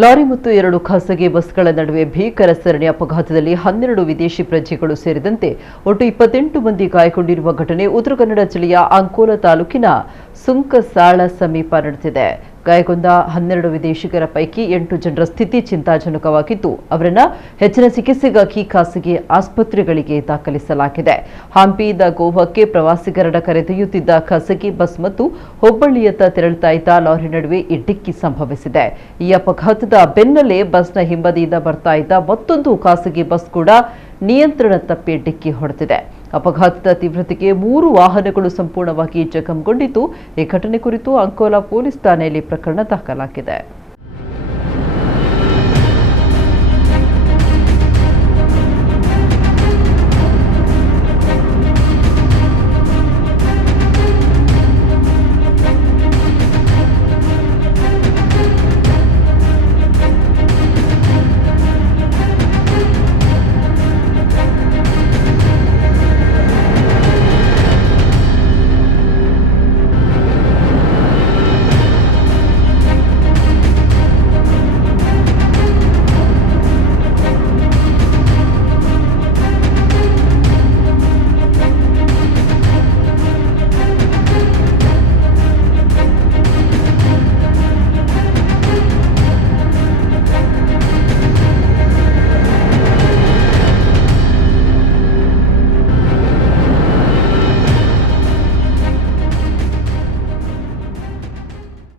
Lorry ಮತ್ತು 2 ಖಾಸಗಿ ಬಸ್ಗಳ ನಡುವೆ ಭೀಕರ ಸರಣಿ ಅಪಘಾತದಲ್ಲಿ 12 ವಿದೇಶಿ ಪ್ರಜೆಗಳು ಸೇರಿದಂತೆ ಒಟ್ಟು 28 ಮಂದಿ ಗಾಯಗೊಂಡಿರುವ ಘಟನೆ ಉತ್ತರ ಕನ್ನಡ ಜಿಲ್ಲೆಯ ಅಂಕೋಲಾ ತಾಲೂಕಿನ ಸುಂಕಸಾಳ ಸಮೀಪ ನಡೆದಿದೆ. ಗಾಯಗೊಂಡ 12 ವಿದೇಶಿಗರ ಪೈಕಿ 8 ಜನರ ಸ್ಥಿತಿ ಚಿಂತಾಜನಕವಾಗಿದ್ದು ಅವರನ್ನು ಹೆಚ್ಚಿನ ಚಿಕಿತ್ಸೆಗಾಗಿ ಖಾಸಗಿ ಆಸ್ಪತ್ರೆಗಳಿಗೆ ದಾಖಲಿಸಲಾಗಿದೆ. ಹಂಪಿಯಿಂದ ಗೋವಾಕ್ಕೆ ಪ್ರವಾಸಿಗರನ್ನು ಕರೆದೊಯ್ಯುತ್ತಿದ್ದ ಖಾಸಗಿ ಬಸ್ ಮತ್ತು ಹುಬ್ಬಳ್ಳಿಯತ್ತ ತೆರಳುತ್ತಾ ಇದ್ದ ಲಾರಿ ನಡುವೆ ಈ ಡಿಕ್ಕಿ ಸಂಭವಿಸಿದೆ. ಈ ಅಪಘಾತದ ಬೆನ್ನಲ್ಲೇ ಬಸ್ನ ಹಿಂಬದಿಯಿಂದ ಬರ್ತಾ ಇದ್ದ ಮತ್ತೊಂದು ಖಾಸಗಿ ಬಸ್ ಕೂಡ ನಿಯಂತ್ರಣ ತಪ್ಪಿ ಡಿಕ್ಕಿ ಹೊಡೆದಿದೆ. ಅಪಘಾತದ ತೀವ್ರತೆಗೆ 3 ವಾಹನಗಳು ಸಂಪೂರ್ಣವಾಗಿ ಜಖಂಗೊಂಡಿದ್ದು, ಈ ಘಟನೆ ಕುರಿತು ಅಂಕೋಲಾ ಪೊಲೀಸ್ ಠಾಣೆಯಲ್ಲಿ ಪ್ರಕರಣ ದಾಖಲಾಗಿದೆ.